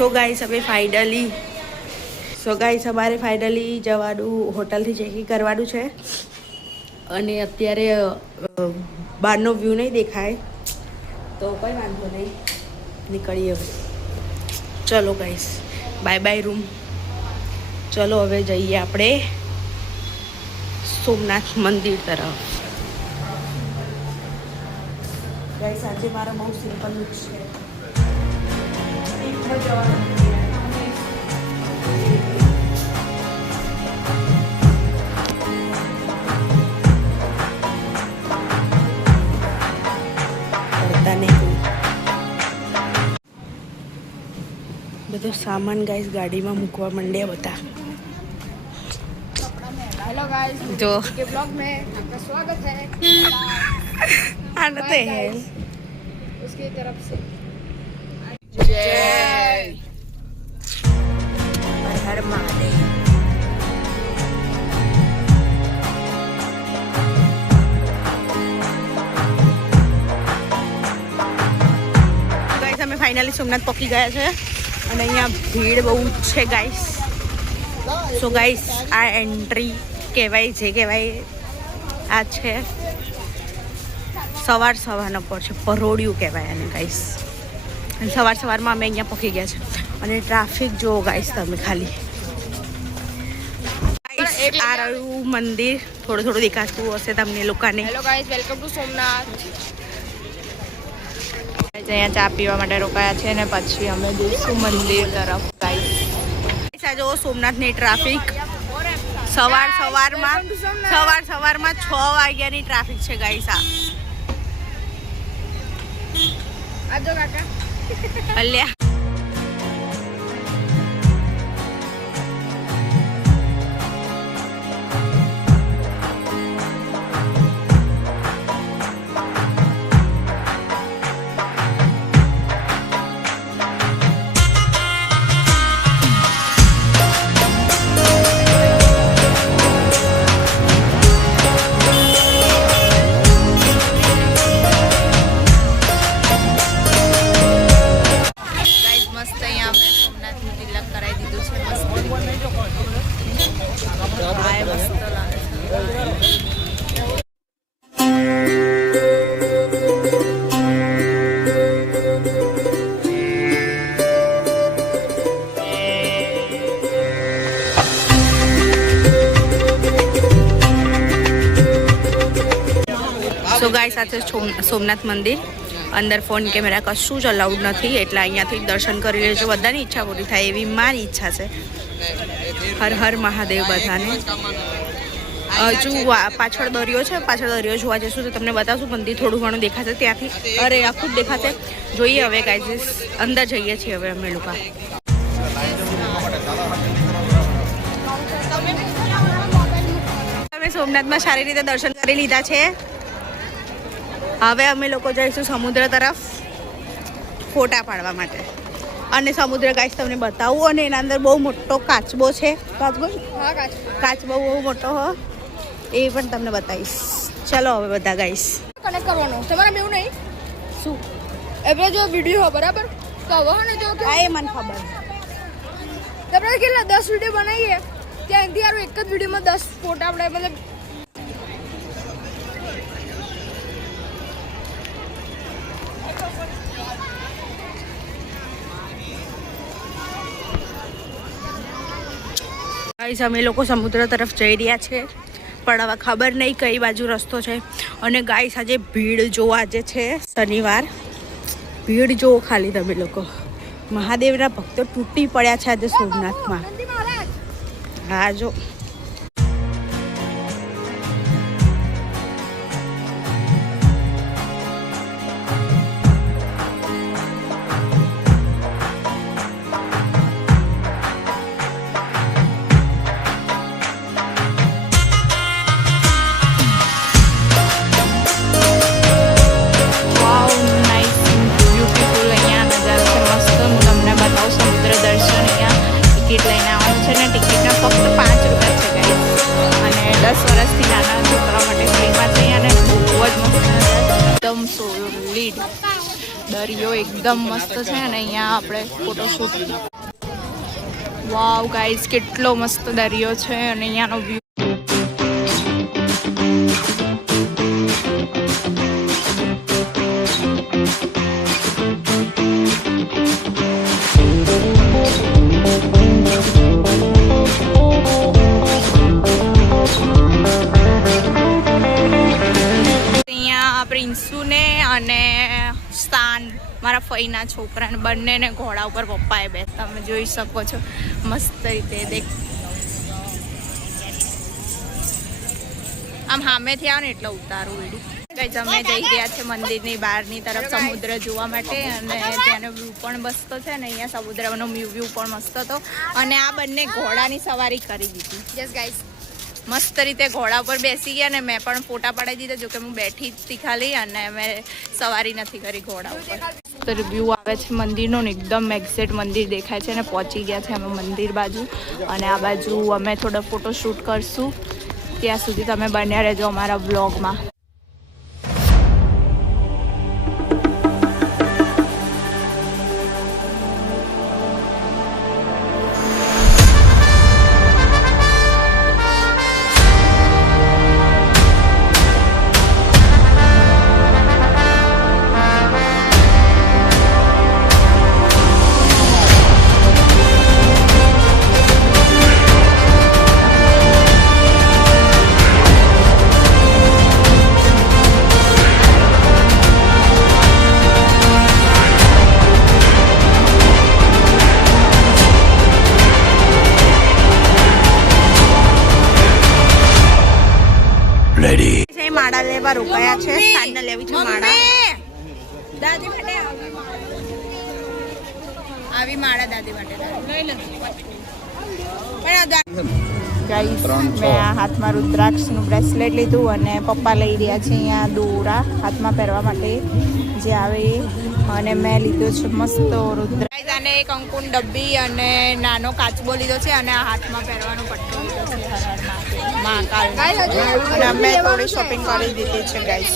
સો guys હવે finally so guys અમારે finally જવાનું, હોટલથી ચેકિંગ કરવાનું છે. અને અત્યારે બહારનો વ્યૂ નહીં દેખાય. તો કંઈ વાંધો નહીં. નીકળીએ હવે. ચલો ગાઈસ બાય બાય રૂમ ચલો, હવે જઈએ આપણે સોમનાથ મંદિર તરફ. ગાઈસ આજે મારા બહુ સિમ્પલ છે. બધો સામાન ગાઈસ ગાડીમાં મૂકવા માંડ્યા બધા हेलो गाइस जो के ब्लॉग में आपका स्वागत है આનંદ Bye, હે guys. उसकी तरफ से હર હર મહાદેવ અમે ફાઇનલી સોમનાથ પહોંચી ગયા છે અને અહીંયા ભીડ બહુ જ છે ગાઈસ સો ગાઈસ આ એન્ટ્રી કહેવાય, જે કહેવાય, આ છે. સવાર સવારનો પર છે પરોડિયું કહેવાય અને ગાઈસ અને સવાર સવારમાં અમે અહીંયા પહોંચી ગયા છે. અને ટ્રાફિક જુઓ ગાઈશ તમે ખાલી. આ મંદિર. થોડું થોડું દેખાતું હશે તમને લોકોને. સોમનાથ. અહીંયા ચા પીવા માટે રોકાયા છે અને પછી અમે જઈશું મંદિર તરફ ગાઈસ આ જુઓ સોમનાથની ટ્રાફિક. સવાર સવારમાં સવાર સવારમાં છ વાગ્યાની ટ્રાફિક છે ગાઈશા અલ્યા. ગાય સાથે સોમ- સોમનાથ મંદિર. અંદર ફોન કેમેરા કશું જ અલાઉડ નથી, એટલે અહીંયાથી દર્શન કરી લેજો. બધાની ઈચ્છા પૂરી થાય એવી મારી ઈચ્છા છે. હર હર મહાદેવ બધાને. હજુ પાછળ દરિયો છે, પાછળ દરિયો જોવા જશું તો તમને બતાવશું. મંદિર થોડું ઘણું દેખાશે ત્યાંથી. અરે, આખું જ દેખાશે. જોઈએ હવે ગાઈઝ અંદર જઈએ છીએ હવે અમે લોકો. અમે સોમનાથમાં સારી રીતે દર્શન કરી લીધા છે. હવે અમે લોકો જઈશું સમુદ્ર તરફ ફોટા પાડવા માટે. અને સમુદ્ર ગાઈશ તમને બતાવું અને એના અંદર બહુ મોટો કાચબો છે. કાચબો કાચબો. બહુ મોટો હો. એ પણ તમને બતાવીશ. ચલો હવે બધા ગાઈશ કનેક્ટ કરવાનો. તમારે એવું નહીં? શું? એટલે જો વીડિયો બરાબર? તો હવે ને જો હા એ મને ખબર. આપણે કેટલા દસ વીડિયો બનાવીએ? ત્યાંથી યાર એક જ વિડીયોમાં દસ ફોટા આપણે મતલબ ગાઈસ, અમે લોકો સમુદ્ર તરફ જઈ રહ્યા છે, પણ હવે ખબર નહીં કઈ બાજુ રસ્તો છે. અને ગાઈસ, આજે ભીડ જોવા આજે છે શનિવાર. ભીડ જો ખાલી તમે લોકો. મહાદેવના ભક્તો તૂટી પડ્યા છે આજે સોમનાથમાં. હા, જો. એકદમ લીડ. દરિયો એકદમ મસ્ત છે અને અહીંયા આપણે ફોટોશૂટ વાવ ગાઈઝ કેટલો મસ્ત દરિયો છે અને અહીંયાનો વ્યૂ અને સ્થાન મારા ફઈના છોકરાને બંનેને ઘોડા ઉપર પપ્પાએ બે, તમે જોઈ શકો છો. મસ્ત રીતે દેખ. આમ સામેથી આવે ને એટલે ઉતારું વીડું કઈ અમે જઈ રહ્યા છે મંદિરની બહારની તરફ સમુદ્ર જોવા માટે અને ત્યાંનો વ્યૂ પણ મસ્ત છે ને અહીંયા સમુદ્રનો વ્યૂ પણ મસ્ત હતો. અને આ બંને ઘોડાની સવારી કરી દીધી. યસ ગાઈસ મસ્ત રીતે ઘોડા પર બેસી ગયા અને મેં પણ ફોટા પડાવી દીધા, જોકે હું બેઠી જ હતી ખાલી અને મેં સવારી નથી કરી ઘોડા ઉપર. તો વ્યૂ આવે છે મંદિરનો ને એકદમ એક્ઝેક્ટ મંદિર દેખાય છે અને પહોંચી ગયા છે અમે મંદિર બાજુ. અને આ બાજુ અમે થોડો ફોટો શૂટ કરશું. ત્યાં સુધી તમે બન્યા રહેજો અમારા વ્લોગમાં લેવા રોકાયા છે સાંજના લેવી છે માળા. દાદી માટે આવી માળા. દાદી માટે ગાઈસ મેં આ હાથમાં રુદ્રાક્ષનું બ્રેસલેટ લીધું અને પપ્પા લઈ રહ્યા છે અહીંયા દોરા હાથમાં પહેરવા માટે જે આવે અને મેં લીધો છે મસ્ત રુદ્રાક્ષ અને એક અંકુન ડબ્બી અને નાનો કાચબો લીધો છે અને આ હાથમાં પહેરવાનો પટ્ટો લીધો છે મહાકાલ અને અમે થોડી શોપિંગ કરી દીધી છે ગાઈસ